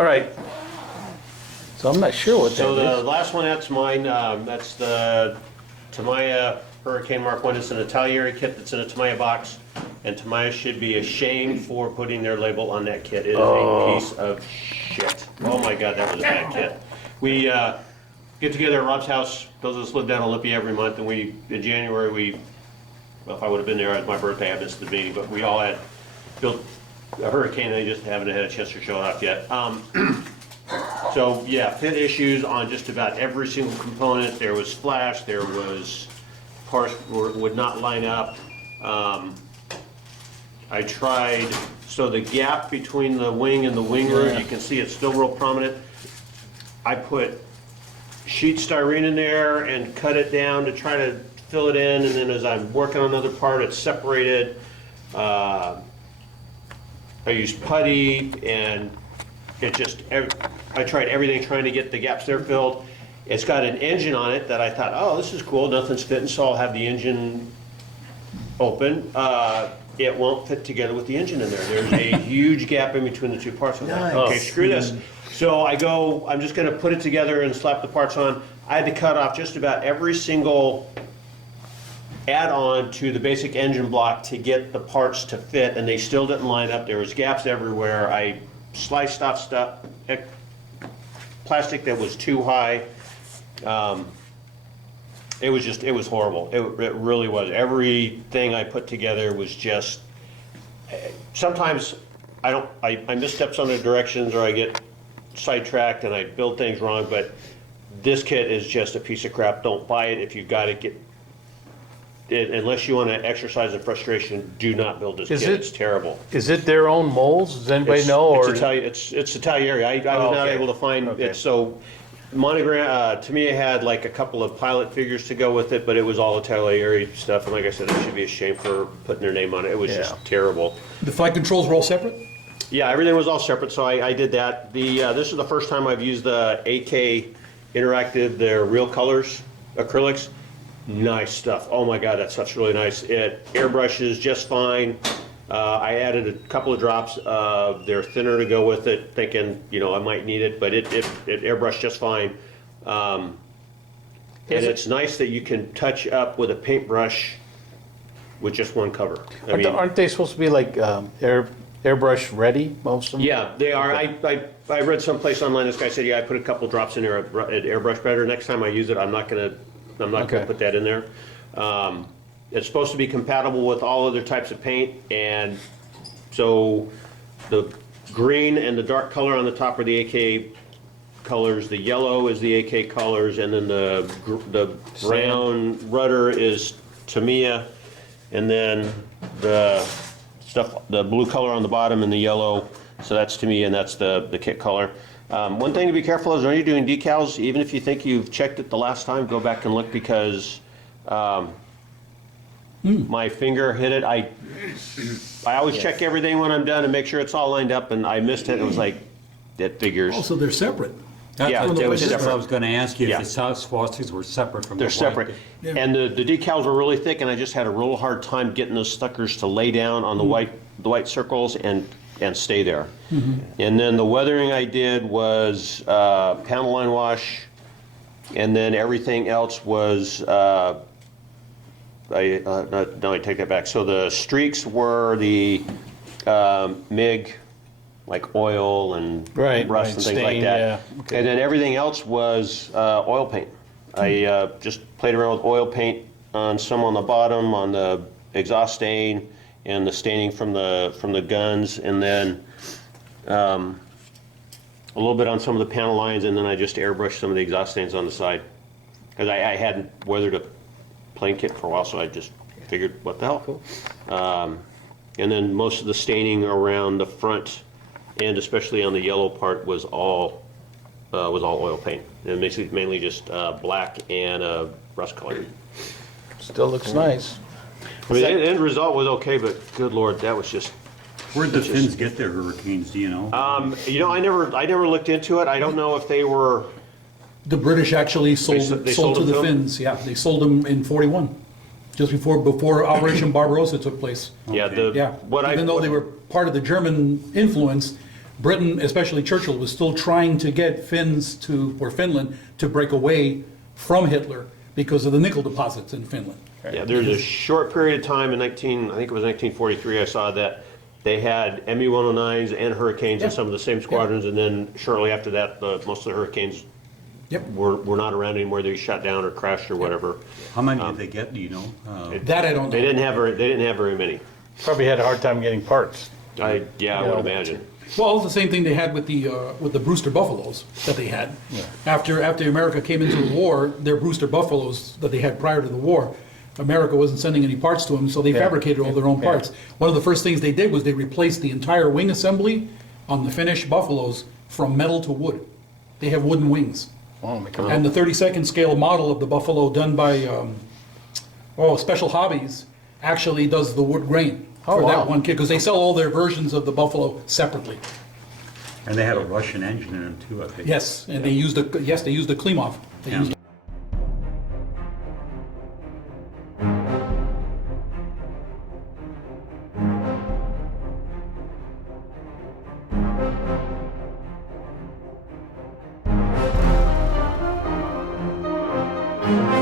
All right. So I'm not sure what that So the is. last one, that's mine. That's the Tamiya Hurricane Mark 1. It's an Italian kit that's in a Tamiya box. And Tamiya should be ashamed for putting their label on that kit. It is a piece of shit. Oh my God, that was a bad kit. We get together at Rob's house. Those of us live down Olympia every month. And in January, well, if I would have been there, it was my birthday, I missed the meeting. But we all had built a Hurricane. They just haven't had a chance to show it off yet. So yeah, fit issues on just about every single component. There was flash, there was parts would not line up. I tried, so the gap between the wing and the wing root, you can see it's still real prominent. I put sheet styrene in there and cut it down to try to fill it in, and then as I'm working on another part, it's separated. I used putty, and it just, I tried everything trying to get the gaps there filled. It's got an engine on it that I thought, oh, this is cool, nothing's fitting, so I'll have the engine open. It won't fit together with the engine in there. There's a huge gap in between the two parts. I'm like, okay, screw this. So I'm just gonna put it together and slap the parts on. I had to cut off just about every single add-on to the basic engine block to get the parts to fit, and they still didn't line up. There was gaps everywhere. I sliced off stuff, plastic that was too high. It was horrible. It really was. Everything I put together was just, sometimes I misstep some of the directions, or I get sidetracked and I build things wrong, but this kit is just a piece of crap. Don't buy it. If you've got to get it, unless you want to exercise the frustration, do not build this kit. It's terrible. Is it their own molds? Does anybody know? It's Italian. I was not able to find it. So Monogram, Tamiya had like a couple of pilot figures to go with it, but it was all Italian stuff. And like I said, it should be a shame for putting their name on it. It was just terrible. The flight controls were all separate? Yeah, everything was all separate, so I did that. This is the first time I've used the AK Interactive, their real colors, acrylics. Nice stuff. Oh my God, that stuff's really nice. It airbrushes just fine. I added a couple of drops of their thinner to go with it, thinking, I might need it, but it airbrushed just fine. And it's nice that you can touch up with a paintbrush with just one cover. Aren't they supposed to be like airbrush ready, most of them? Yeah, they are. I read someplace online, this guy said, yeah, I put a couple drops in there, it airbrush better. Next time I use it, I'm not gonna put that in there. It's supposed to be compatible with all other types of paint, and so the green and the dark color on the top are the AK colors, the yellow is the AK colors, and then the brown rudder is Tamiya, and then the blue color on the bottom and the yellow, so that's Tamiya, and that's the kit color. One thing to be careful is when you're doing decals, even if you think you've checked it the last time, go back and look, because my finger hit it. I always check everything when I'm done and make sure it's all lined up, and I missed it. It was like, that figures. Oh, so they're separate. Yeah, That's they were what separate. I was going to ask you, Yeah. if the south swastikas were separate from the They're white. separate. Yeah. And the decals were really thick, and I just had a real hard time getting those suckers to lay down on the white circles and stay there. And then the weathering I did was panel line wash, and then everything else was, no, I take that back. So the streaks were the MIG, like oil and rust and things like stain, that. yeah. Okay. And then everything else was oil paint. I just played around with oil paint on some on the bottom, on the exhaust stain, and the staining from the guns, and then a little bit on some of the panel lines, and then I just airbrushed some of the exhaust stains on the side. Because I hadn't weathered a plane kit for a while, so I just figured, what the hell? And then most of the staining around the front, and especially on the yellow part, was all oil paint. And basically mainly just black and rust color. Still looks nice. I mean, the end result was okay, but good Lord, that was just. Where'd the Finns get their hurricanes, do you know? You know, I never looked into it. I don't know if they were. The British actually sold They to sold the them? Finns. Yeah, they sold them in 41, just before Operation Barbarossa took place. Yeah, Okay. Yeah, even though they were part of the German influence, Britain, especially Churchill, was still trying to get Finland to break away from Hitler because of the nickel deposits in Finland. Yeah, there's a short period of time in I think it was 1943, I saw that they had ME-109s and Hurricanes in Yeah. some of the same squadrons, and then shortly after that, most of the Hurricanes Yep. were not around anymore. They shot down or crashed or whatever. How many did they get, do you know? That I don't know. They didn't have very many. Probably had a hard time getting parts. I would imagine. Well, it's the same thing they had with the Brewster Buffaloes that they had. Yeah. After America came into the war, their Brewster Buffaloes that they had prior to the war, America wasn't sending any parts to them, so they fabricated all their own Yeah. parts. One of the first things they did was they replaced the entire wing assembly on the Finnish Buffaloes from metal to wood. They have wooden wings. Oh, And the 32nd scale model of the Buffalo done by Special Hobbies actually does the wood grain Oh, for wow. that one kit, because they sell all their versions of the Buffalo separately. And they had a Russian engine in them too, I think. Yes, and they used the Klimov. They Yeah. used Thank